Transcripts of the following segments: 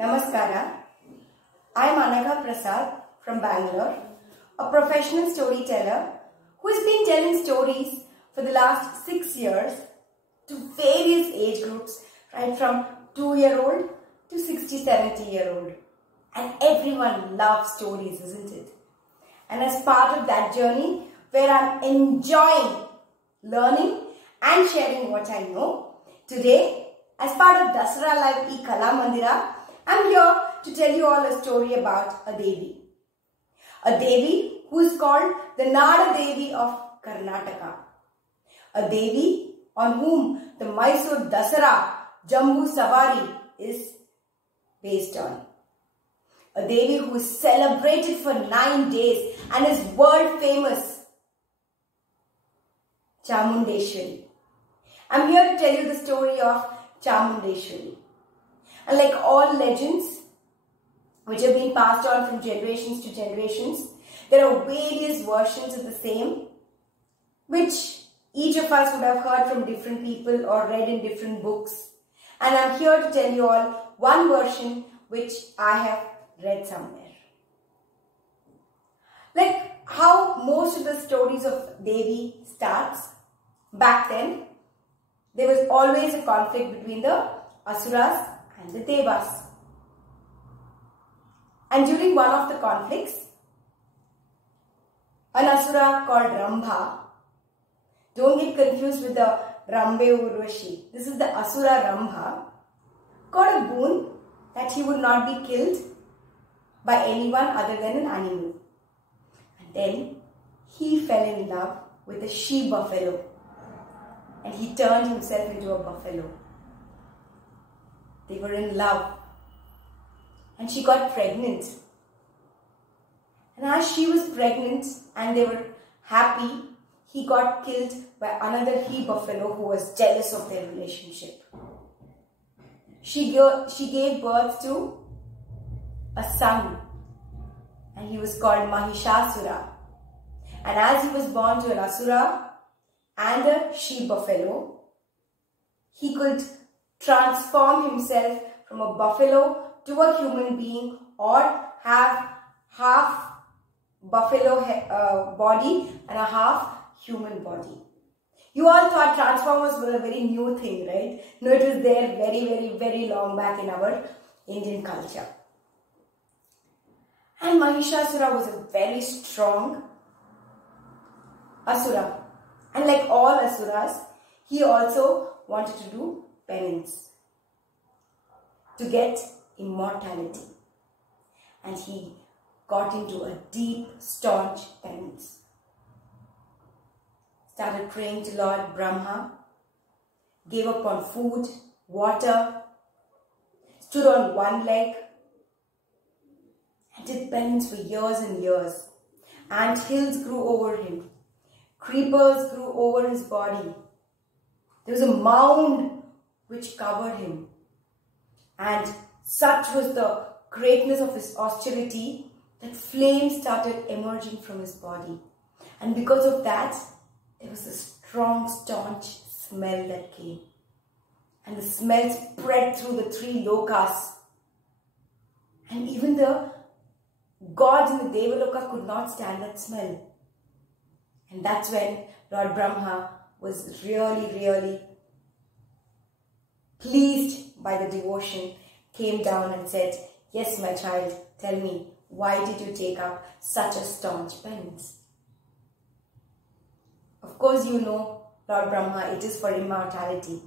Namaskara. I am Anagha Prasad from Bangalore, a professional storyteller who has been telling stories for the last 6 years to various age groups, right from 2-year-old to 60-70-year-old. And everyone loves stories, isn't it? And as part of that journey, where I'm enjoying learning and sharing what I know, today, as part of Dasara Live E-Kala Mandira, I'm here to tell you all a story about a Devi. A Devi who is called the Nada Devi of Karnataka. A Devi on whom the Mysore Dasara Jambu Savari is based on. A Devi who is celebrated for 9 days and is world famous. Chamundeshwari. I'm here to tell you the story of Chamundeshwari. And like all legends which have been passed on from generations to generations, there are various versions of the same which each of us would have heard from different people or read in different books. And I'm here to tell you all one version which I have read somewhere. Like how most of the stories of Devi starts, back then there was always a conflict between the Asuras and the Devas. And during one of the conflicts, an Asura called Rambha, don't get confused with the Rambe Urvashi, this is the Asura Rambha, got a boon that he would not be killed by anyone other than an animal. And then he fell in love with a she-buffalo and he turned himself into a buffalo. They were in love and she got pregnant. And as she was pregnant and they were happy, he got killed by another he-buffalo who was jealous of their relationship. She gave birth to a son and he was called Mahishasura. And as he was born to an Asura and a she-buffalo, he could transform himself from a buffalo to a human being or have half buffalo body and a half human body. You all thought Transformers were a very new thing, right? No, it was there very long back in our Indian culture. And Mahishasura was a very strong Asura. And like all Asuras, he also wanted to do penance to get immortality. And he got into a deep, staunch penance. Started praying to Lord Brahma, gave up on food, water, stood on one leg, and did penance for years and years. Ant hills grew over him. Creepers grew over his body. There was a mound which covered him. And such was the greatness of his austerity that flames started emerging from his body. And because of that, there was a strong, staunch smell that came. And the smell spread through the 3 lokas. And even the gods in the Devaloka could not stand that smell. And that's when Lord Brahma was really pleased by the devotion, came down and said, "Yes, my child, tell me, why did you take up such a staunch penance?" Of course, you know, Lord Brahma, it is for immortality.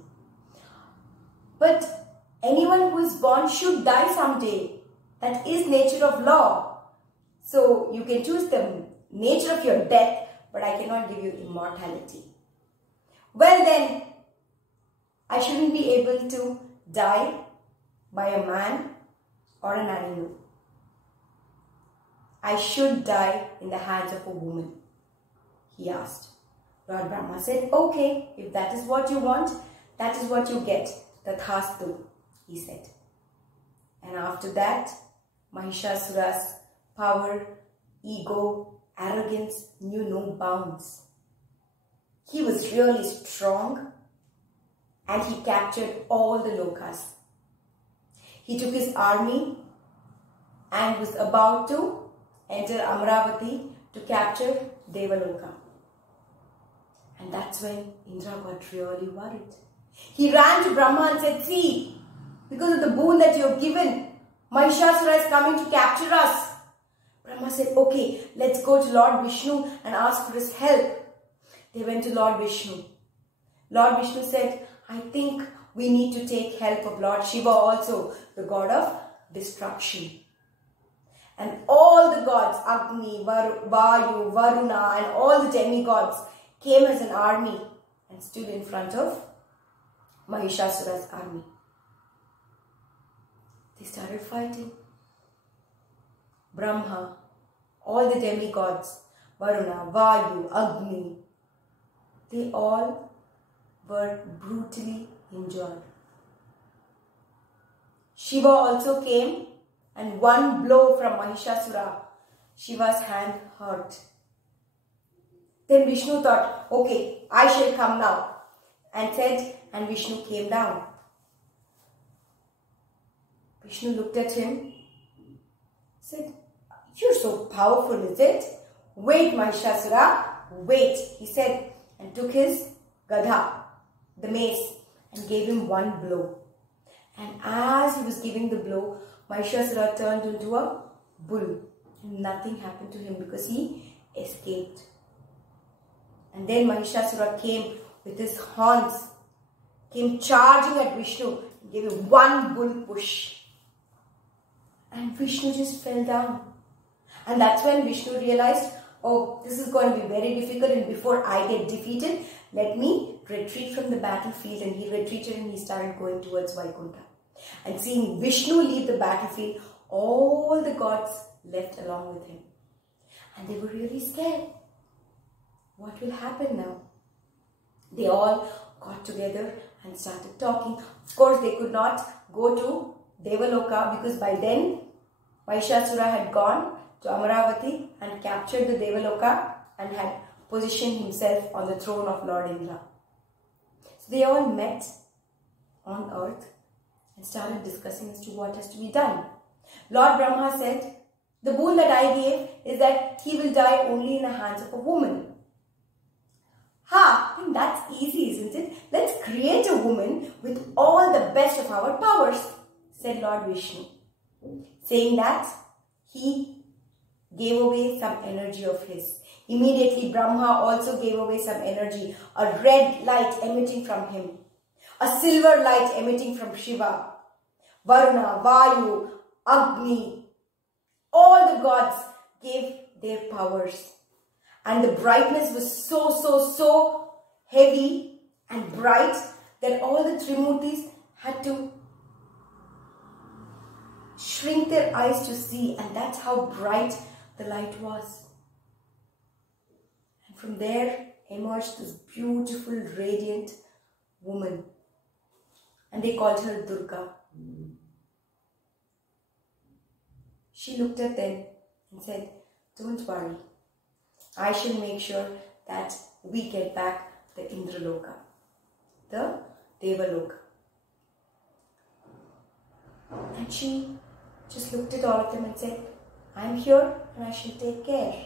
But anyone who is born should die someday. That is nature of law. So you can choose the nature of your death, but I cannot give you immortality. Well then, I shouldn't be able to die by a man or an animal. I should die in the hands of a woman, he asked. Lord Brahma said, "Okay, if that is what you want, that is what you get. Tathastu," he said. And after that, Mahishasura's power, ego, arrogance knew no bounds. He was really strong and he captured all the lokas. He took his army and was about to enter Amaravati to capture Devaloka. And that's when Indra got really worried. He ran to Brahma and said, see, because of the boon that you have given, Mahishasura is coming to capture us. Brahma said, okay, let's go to Lord Vishnu and ask for his help. They went to Lord Vishnu. Lord Vishnu said, I think we need to take help of Lord Shiva also, the god of destruction. And all the gods, Agni, Vayu, Varuna and all the demigods came as an army and stood in front of Mahishasura's army. They started fighting. Brahma, all the demigods, Varuna, Vayu, Agni, they all were brutally injured. Shiva also came, and one blow from Mahishasura, Shiva's hand hurt. Then Vishnu thought, okay, I shall come now, and said, and Vishnu came down. Vishnu looked at him, said, you're so powerful, is it? Wait, Mahishasura, wait, he said, and took his gadha, the mace, and gave him one blow. And as he was giving the blow, Mahishasura turned into a bull. And nothing happened to him because he escaped. And then Mahishasura came with his horns, came charging at Vishnu, and gave him one bull push. And Vishnu just fell down. And that's when Vishnu realized, oh, this is going to be very difficult, and before I get defeated, let me retreat from the battlefield. And he retreated and he started going towards Vaikuntha. And seeing Vishnu leave the battlefield, all the gods left along with him. And they were really scared. What will happen now? They all got together and started talking. Of course, they could not go to Devaloka because by then Mahishasura had gone to Amaravati and captured the Devaloka and had positioned himself on the throne of Lord Indra. So they all met on earth and started discussing as to what has to be done. Lord Brahma said, the boon that I gave is that he will die only in the hands of a woman. I think that's easy, isn't it? Let's create a woman with all the best of our powers, said Lord Vishnu. Saying that, he gave away some energy of his. Immediately, Brahma also gave away some energy, a red light emitting from him, a silver light emitting from Shiva, Varuna, Vayu, Agni. All the gods gave their powers. And the brightness was so heavy and bright that all the Trimurtis had to shrink their eyes to see, and that's how bright the light was. And from there emerged this beautiful, radiant woman. And they called her Durga. She looked at them and said, don't worry. I shall make sure that we get back the Indraloka, the Devaloka. And she just looked at all of them and said, I am here and I shall take care.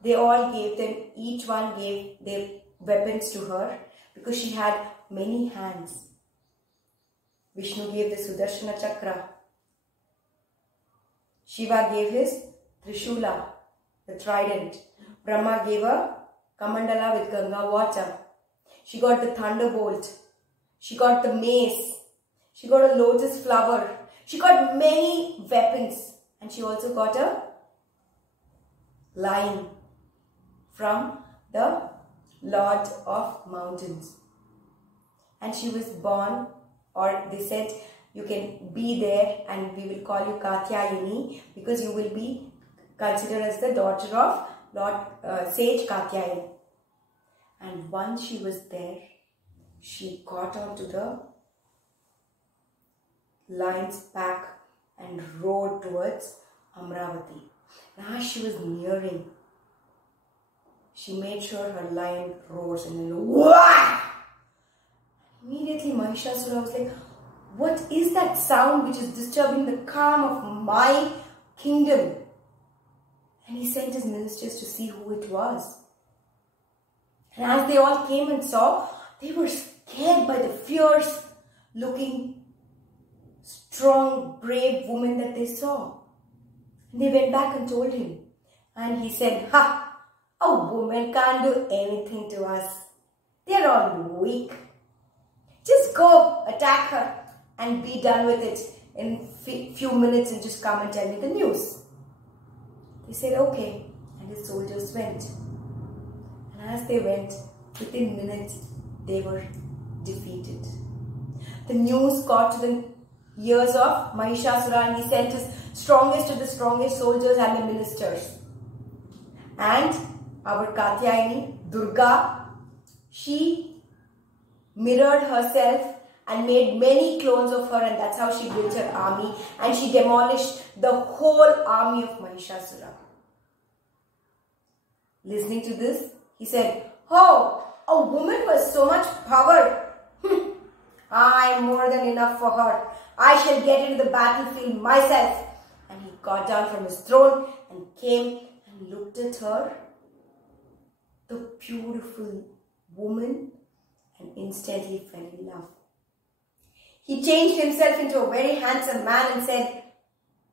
They all gave them, each one gave their weapons to her because she had many hands. Vishnu gave the Sudarshana Chakra. Shiva gave his Trishula, the trident. Brahma gave a Kamandala with Ganga water. She got the thunderbolt. She got the mace. She got a lotus flower. She got many weapons. And she also got a lion from the Lord of Mountains. And she was born, or they said, you can be there and we will call you Katyayani because you will be considered as the daughter of Lord Sage Katyayani. And once she was there, she got onto the lion's back and rode towards Amaravati. And as she was nearing, she made sure her lion roars and then wah! Immediately Mahishasura was like, what is that sound which is disturbing the calm of my kingdom? And he sent his ministers to see who it was. And as they all came and saw, they were scared by the fierce looking, strong, brave woman that they saw. And they went back and told him. And he said, "Ha! A woman can't do anything to us. They're all weak. Just go attack her and be done with it in few minutes and just come and tell me the news." They said, "Okay." And his soldiers went. And as they went, within minutes, they were defeated. The news got to the ears of Mahishasura, and he sent his strongest of the strongest soldiers and the ministers. And our Katyayani, Durga, she mirrored herself and made many clones of her, and that's how she built her army, and she demolished the whole army of Mahishasura. Listening to this, he said, "Oh, a woman who has so much power. I am more than enough for her. I shall get into the battlefield myself." And he got down from his throne and came and looked at her, the beautiful woman, and instantly fell in love. He changed himself into a very handsome man and said,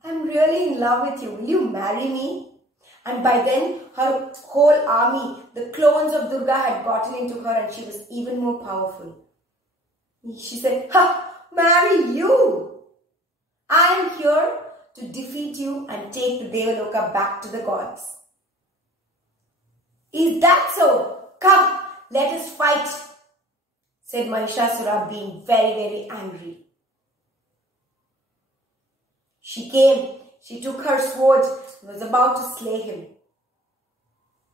"I'm really in love with you. Will you marry me?" And by then, her whole army, the clones of Durga, had gotten into her, and she was even more powerful. She said, "Ha! Marry you! I am here to defeat you and take the Devaloka back to the gods." "Is that so? Come, let us fight," said Mahishasura, being very, very angry. She came, she took her sword and was about to slay him.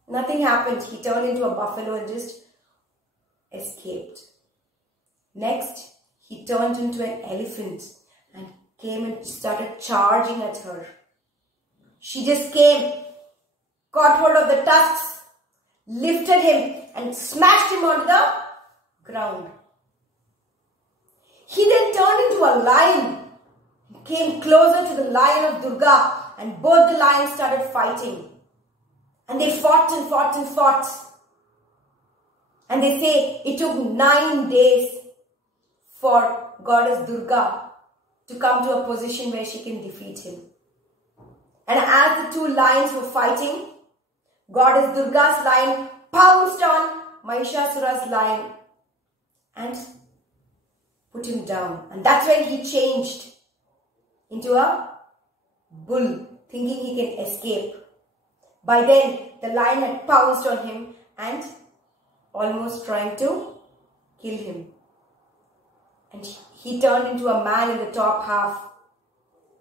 Nothing happened. He turned into a buffalo and just escaped. Next, he turned into an elephant and came and started charging at her. She just came, caught hold of the tusks, lifted him and smashed him onto the ground. He then turned into a lion and came closer to the lion of Durga, and both the lions started fighting. And they fought and fought and fought. And they say it took 9 days for goddess Durga to come to a position where she can defeat him. And as the two lions were fighting, goddess Durga's lion pounced on Mahishasura's lion and put him down. And that's when he changed into a bull, thinking he can escape. By then, the lion had pounced on him and almost trying to kill him. And he turned into a man in the top half.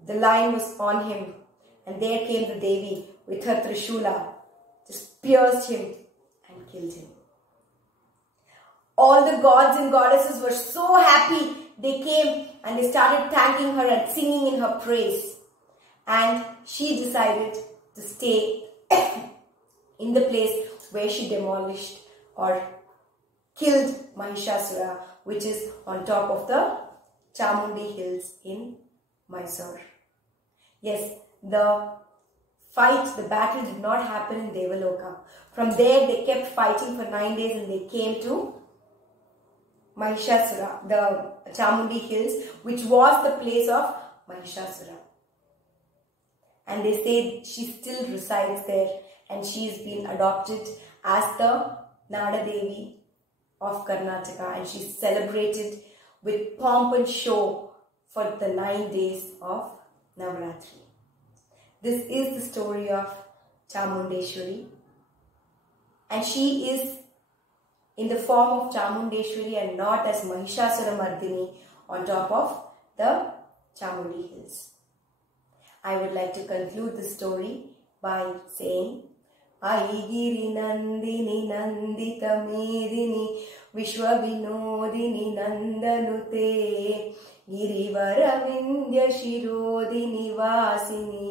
The lion was on him, and there came the Devi with her Trishula, just pierced him and killed him. All the gods and goddesses were so happy. They came and they started thanking her and singing in her praise. And she decided to stay in the place where she demolished or killed Mahishasura, which is on top of the Chamundi hills in Mysore. Yes, the battle did not happen in Devaloka. From there, they kept fighting for 9 days and they came to Mahishasura, the Chamundi hills, which was the place of Mahishasura. And they say she still resides there, and she's been adopted as the Nada Devi of Karnataka, and she's celebrated with pomp and show for the 9 days of Navaratri. This is the story of Chamundeshwari, and she is in the form of Chamundeshwari and not as Mahishasura Mardini on top of the Chamundi hills. I would like to conclude the story by saying, Aigiri Nandini Nandita Medini Vishwa Vinodini Nandanute Girivara Vindya Shirodini Vasini